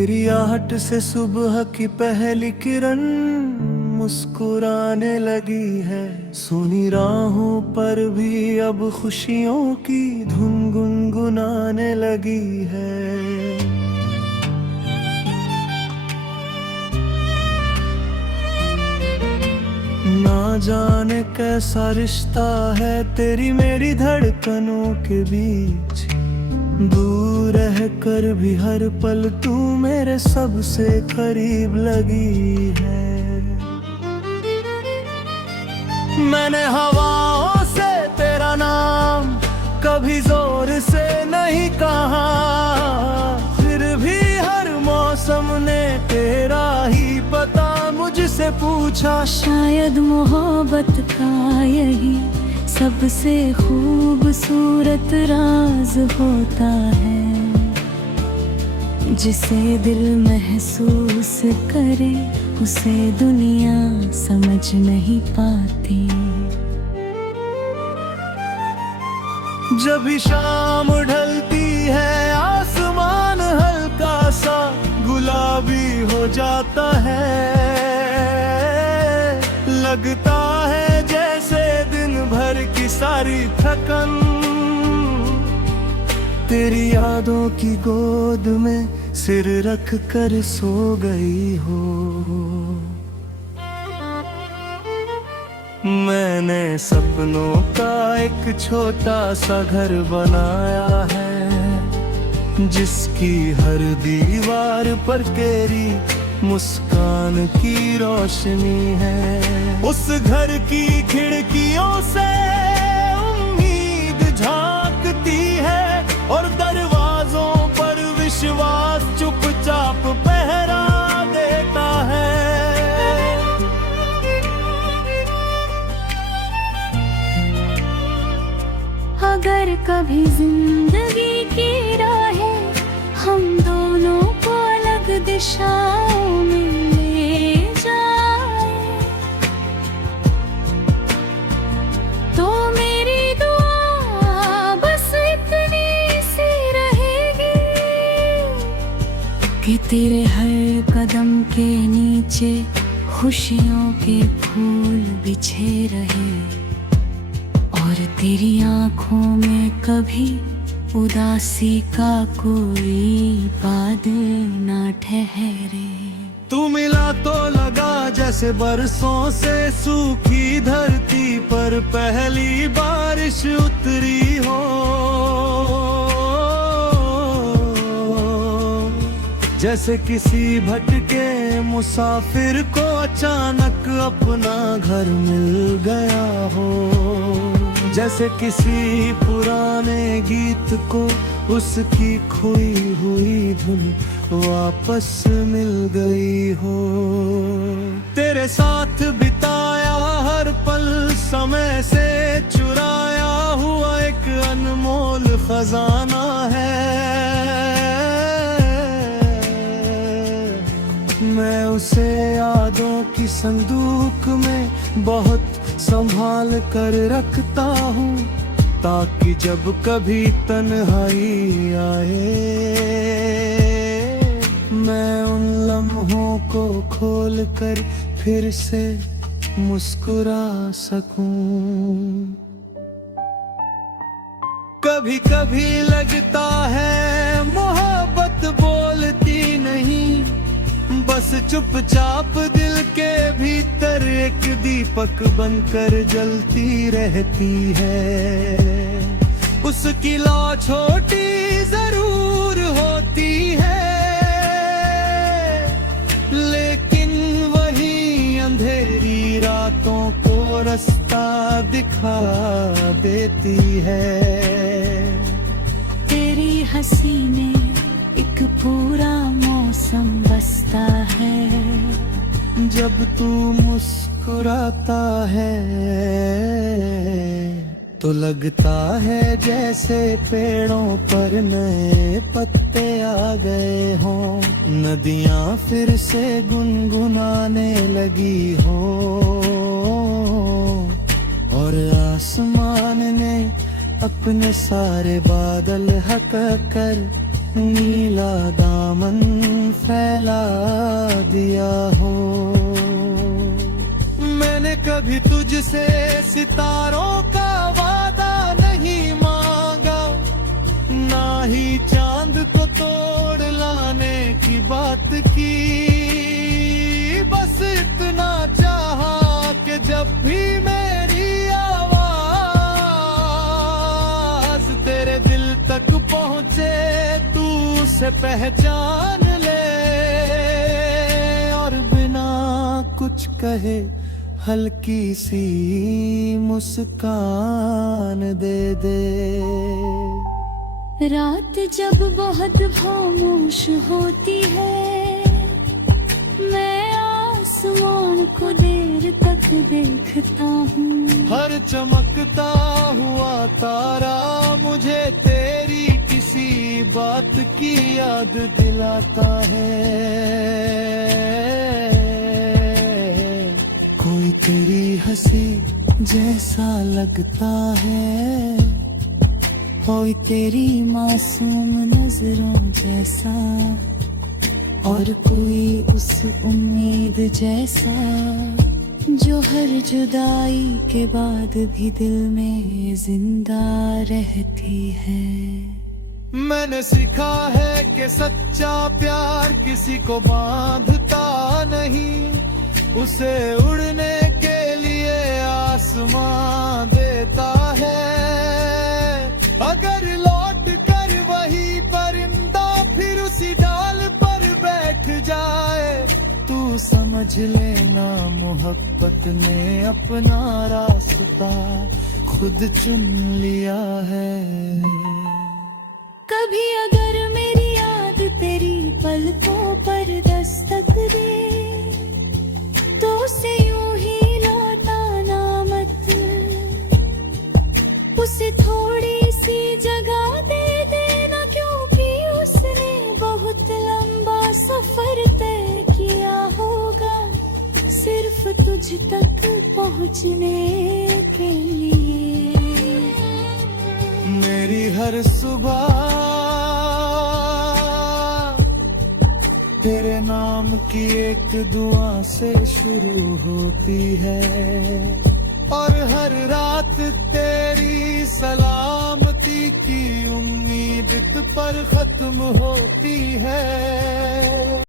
तेरी आहट से सुबह की पहली किरण मुस्कुराने लगी है। सुनी राहों पर भी अब खुशियों की धुन गुनगुनाने लगी है। ना जाने कैसा रिश्ता है तेरी मेरी धड़कनों के बीच, दूर रह कर भी हर पल तू मेरे सबसे करीब लगी है। मैंने हवाओं से तेरा नाम कभी जोर से नहीं कहा, फिर भी हर मौसम ने तेरा ही पता मुझसे पूछा। शायद मोहब्बत का यही सबसे खूबसूरत राज होता है, जिसे दिल महसूस करे उसे दुनिया समझ नहीं पाती। जब भी शाम ढलती है आसमान हल्का सा गुलाबी हो जाता है। लगता है जैसे दिन भर की सारी थकन तेरी यादों की गोद में सिर रख कर सो गई हो। मैंने सपनों का एक छोटा सा घर बनाया है, जिसकी हर दीवार पर तेरी मुस्कान की रोशनी है। उस घर की खिड़कियों से उम्मीद झांकती है और दरवाजों पर विश्वास चुपचाप पहरा देता है। अगर कभी जिंदगी की राहें हम दोनों को अलग दिशाओं में ले जाए, तो मेरी दुआ बस इतनी सी रहेगी कि तेरे हर कदम के नीचे खुशियों के फूल बिछे रहे और तेरी आँखों में कभी उदासी का कोई बादल ना ठहरे। तू मिला तो लगा जैसे बरसों से सूखी धरती पर पहली बारिश उतरी हो। जैसे किसी भटके मुसाफिर को अचानक अपना घर मिल गया हो। जैसे किसी पुराने गीत को उसकी खोई हुई धुन वापस मिल गई हो। तेरे साथ बिताया हर पल समय से चुराया हुआ एक अनमोल खजाना है। मैं उसे यादों की संदूक में बहुत संभाल कर रखता हूँ, ताकि जब कभी तन्हाई आए मैं उन लम्हों को खोल कर फिर से मुस्कुरा सकूं। कभी कभी लगता है मोहब्बत बोलती नहीं, बस चुपचाप दिल के भीतर एक दीपक बनकर जलती रहती है। उसकी लौ छोटी जरूर होती है, लेकिन वही अंधेरी रातों को रास्ता दिखा देती है। तेरी हंसी में एक पूरा मौसम बसता है, जब तू मुस्कुराता है तो लगता है जैसे पेड़ों पर नए पत्ते आ गए हों। नदियां फिर से गुनगुनाने लगी हो और आसमान ने अपने सारे बादल हटा कर नीला दामन फैला दिया हो। मैंने कभी तुझसे सितारों का वादा नहीं मांगा, ना ही चांद को तोड़ लाने की बात की। बस इतना चाहा कि जब भी मेरी आवाज तेरे दिल तक पहुंचे, तू उसे पहचान ले और बिना कुछ कहे हल्की सी मुस्कान दे दे। रात जब बहुत खामोश होती है, मैं आसमान को देर तक देखता हूँ। हर चमकता हुआ तारा मुझे तेरी किसी बात की याद दिलाता है। कोई तेरी हंसी जैसा लगता है, कोई तेरी मासूम नजरों जैसा, और कोई उस उम्मीद जैसा जो हर जुदाई के बाद भी दिल में जिंदा रहती है। मैंने सीखा है कि सच्चा प्यार किसी को बांधता नहीं, उसे उड़ने के लिए आसमां देता है। अगर लौट कर वही परिंदा फिर उसी डाल पर बैठ जाए, तू समझ लेना मोहब्बत ने अपना रास्ता खुद चुन लिया है। कभी अगर मेरी याद तेरी पलकों पर दस्तक दे, तो उसे यूं ही लौटाना मत, उसे थोड़ी सी जगह दे देना, क्योंकि उसने बहुत लंबा सफर तय किया होगा सिर्फ तुझ तक पहुंचने के लिए। मेरी हर सुबह तेरे नाम की एक दुआ से शुरू होती है, और हर रात तेरी सलामती की उम्मीद पर खत्म होती है।